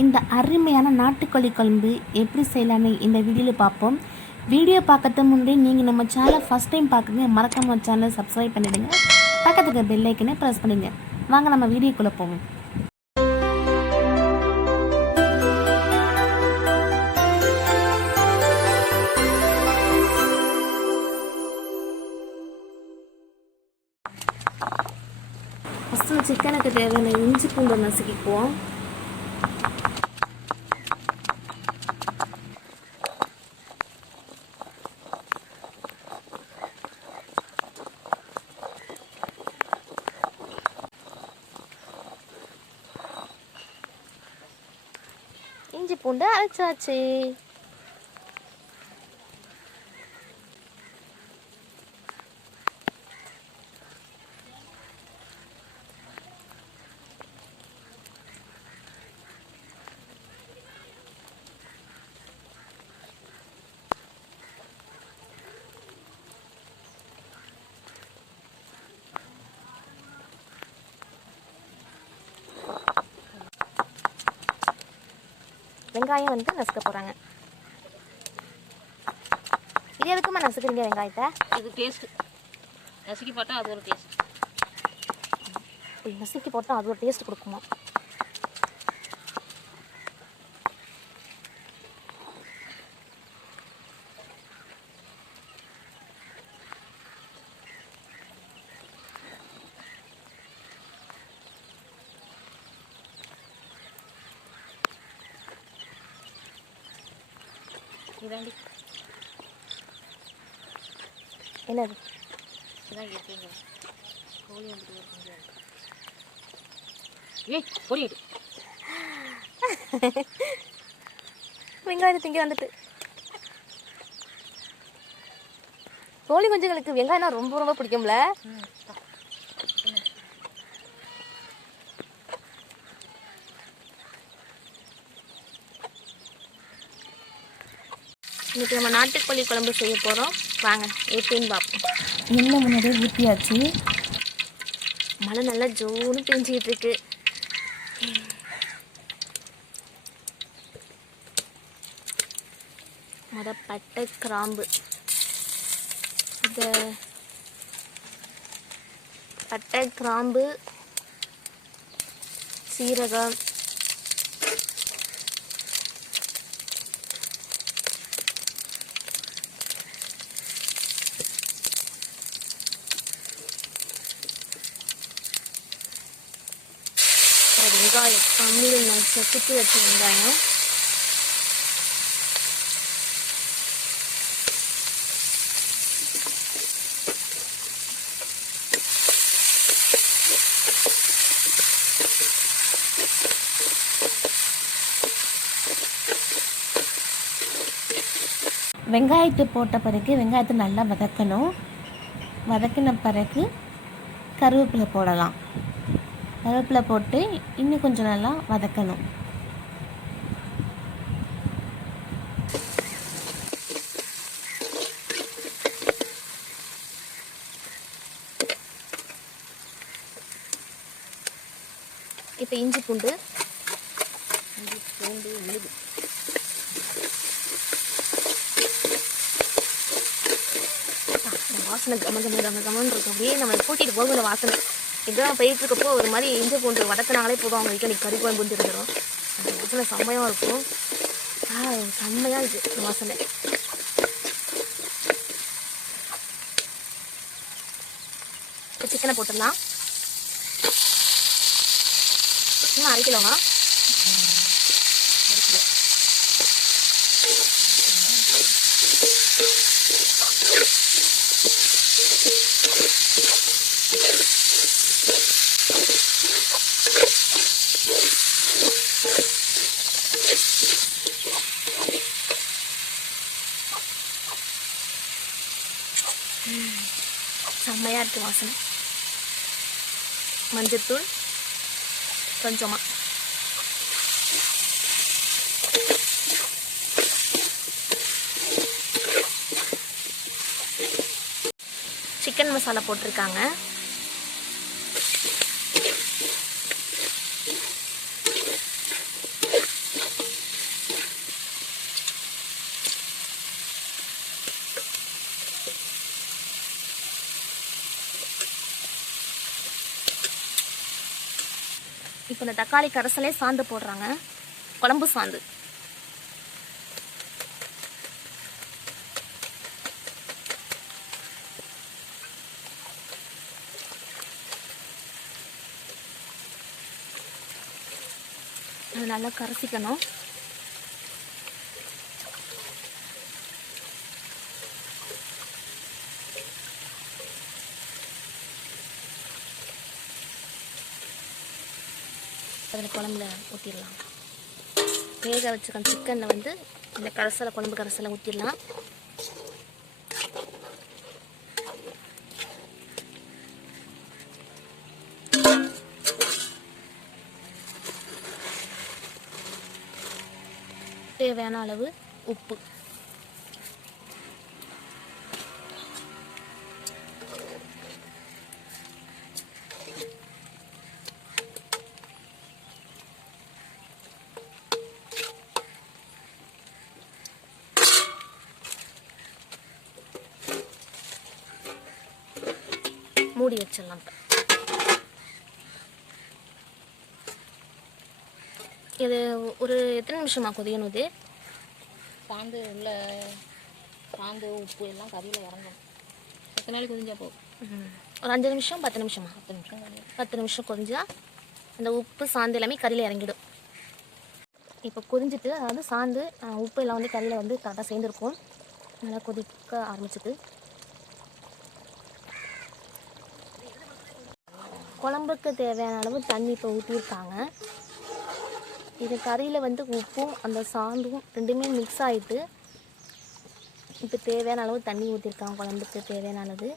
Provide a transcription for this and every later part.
இந்த அருமையான நாட்டுக்கோழி குழம்பு எப்படி செய்யலான்னு இந்த வீடியோவில் பார்ப்போம். வீடியோ பார்க்கறது முன்னாடி நீங்கள் நம்ம சேனலை ஃபஸ்ட் டைம் பார்க்குறீங்க மறக்காம சேனலை சப்ஸ்கிரைப் பண்ணிவிடுங்க பக்கத்துக்கு பெல் ஐக்கனை ப்ரெஸ் பண்ணிடுங்க வாங்க நம்ம வீடியோக்குள்ளே போவோம். ஃபஸ்ட்டு சிக்கனுக்கு தேவையான இஞ்சி பூண்டு நசுக்கிக்குவோம். இஞ்சி பூண்டு அரைச்சாச்சு வெங்காயம் வந்து நசுக்க போகிறாங்க இது எதுக்குமா நசுக்குறீங்க வெங்காயத்தை? இது டேஸ்ட் நசுக்கி போட்டால் அது ஒரு டேஸ்ட் நசுக்கி போட்டால் அது ஒரு டேஸ்ட் கொடுக்குமா? இதாண்டி. என்னது? இதான் இருக்கீங்க கோழி வந்துட்டு கொஞ்சம் ஏய் பொடியிட்டு வெங்காயம் திங்க வந்துட்டு. கோழி குஞ்சுங்களுக்கு வெங்காயம்னா ரொம்ப ரொம்ப பிடிக்கும்ல? இன்னைக்கு நம்ம நாட்டுக்கோழி குழம்பு செய்ய போகிறோம் வாங்க எப்படின்னு பார்ப்போம். எண்ணெய் முன்னாடியே ஊற்றியாச்சு மழை நல்லா ஜோன்னு பெஞ்சிக்கிட்டு இருக்கு. முத பட்டை கிராம்பு. இந்த பட்டை கிராம்பு சீரகம் அப்புறம் நான் அம்மியில் நைஸாக குத்தி வச்ச வெங்காயம் வெங்காயத்தை போட்ட பிறகு வெங்காயத்தை நல்லா வதக்கணும். வதக்கின பிறகு கருவேப்பிலை போடலாம். கருவேப்பிலை போட்டு இன்னும் கொஞ்சம் நல்லா வதக்கணும். இப்போ இஞ்சி பூண்டு. இஞ்சி பூண்டு விழுது வாசனை கம கம கம கமன்னு இருக்கும் அப்படியே நம்ம கூட்டிகிட்டு போகுது வாசனை. இதெல்லாம் போயிட்டு இருக்கப்போ ஒரு மாதிரி இஞ்சி பூண்டு வதக்கினாலே போதும். அவங்க வீட்டில் நீ கறி குழம்பு இருந்துடும் அந்த வாசனை செம்மையாக இருக்கும். ஆ செம்மையாக இருக்குது இந்த வாசனை. இப்போ சிக்கனை போட்டுடலாம். இன்னும் அரைக்கலாமா கிலோவா செம்மையாக இருக்குது வாசனை மஞ்சத்தூள் கொஞ்சமாக சிக்கன் மசாலா போட்டிருக்காங்க இப்போ இந்த தக்காளி கரைசலே சாந்து போடுறாங்க. குழம்பு சாந்து. அது நல்லா கரைசிக்கணும். அதில் குழம்புல ஊற்றிடலாம் வேக வச்சுக்க சிக்கனில் வந்து இந்த கரைசலை குழம்பு கரைசலை ஊற்றிடலாம் தேவையான அளவு உப்பு. மூடி வச்சிடலாம். இது ஒரு எத்தனை நிமிஷமா கொதிக்கணும் இது? சாந்து உள்ள சாந்து உப்பு எல்லாம் கறியில் இறங்கும் பத்து நாளைக்கு கொஞ்சம் போகும். ஒரு அஞ்சு நிமிஷம் பத்து நிமிஷமா? பத்து நிமிஷம் பத்து நிமிஷம் கொதிஞ்சா அந்த உப்பு சாந்து எல்லாமே கறியில் இறங்கிடும். இப்போ கொதிஞ்சிட்டு அதாவது சாந்து உப்பு எல்லாம் வந்து கறியில் வந்து கரெக்டாக சேர்ந்துருக்கும். நல்லா கொதிக்க ஆரம்பிச்சிட்டு. குழம்புக்கு தேவையான அளவு தண்ணி இப்போ ஊற்றிருக்காங்க இது கறியில் வந்து உப்பும் அந்த சாந்தும் ரெண்டுமே மிக்ஸ் ஆகிட்டு இப்போ தேவையான அளவு தண்ணி ஊற்றிருக்காங்க குழம்புக்கு தேவையான அளவு.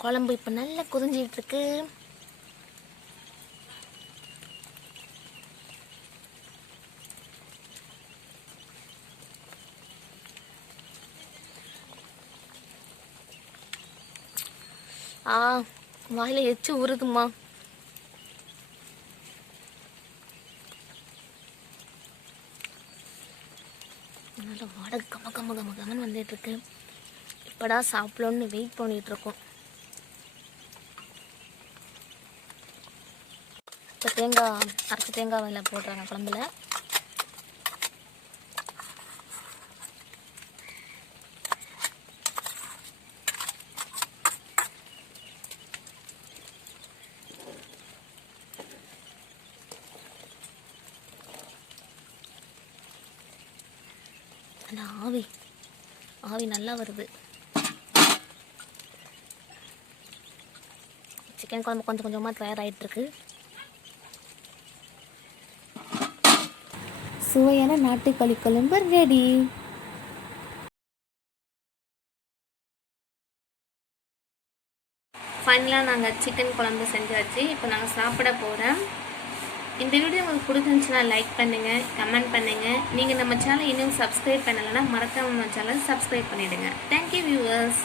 குழம்பு இப்போ நல்லா கொதிஞ்சிட்டு இருக்குது ஆ வாயில எச்சு உருதுமா நல்லா வாடகை கம கம கம கமன் வந்துட்டு இருக்கு. எப்படா சாப்பிடணும்னு வெயிட் பண்ணிட்டு இருக்கோம். இப்போ தேங்காய் அரைச்ச தேங்காய் அதில் போடுறாங்க குழம்புல. அந்த ஆவி. ஆவி நல்லா வருது. சிக்கன் குழம்பு கொஞ்சம் கொஞ்சமாக தயார் ஆகிட்டுருக்கு சுவையான நாட்டுக்கோழி குழம்பு ரெடி ஃபைனலாக நாங்கள் சிக்கன் குழம்பு செஞ்சாச்சு. இப்போ நாங்கள் சாப்பிட போகிறோம் இந்த வீடியோ உங்களுக்கு பிடிச்சிருந்துச்சுன்னா லைக் பண்ணுங்கள் கமெண்ட் பண்ணுங்கள் நீங்கள் நம்ம சேனல் இன்னும் சப்ஸ்கிரைப் பண்ணலைன்னா மறக்காம நம்ம சேனல் சப்ஸ்கிரைப் பண்ணிவிடுங்க தேங்க்யூ வியூவர்ஸ்